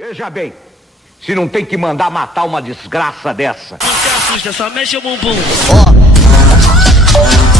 Veja bem, se não tem que mandar matar uma desgraça dessa. Não se assusta, só mexe o bumbum. Ó.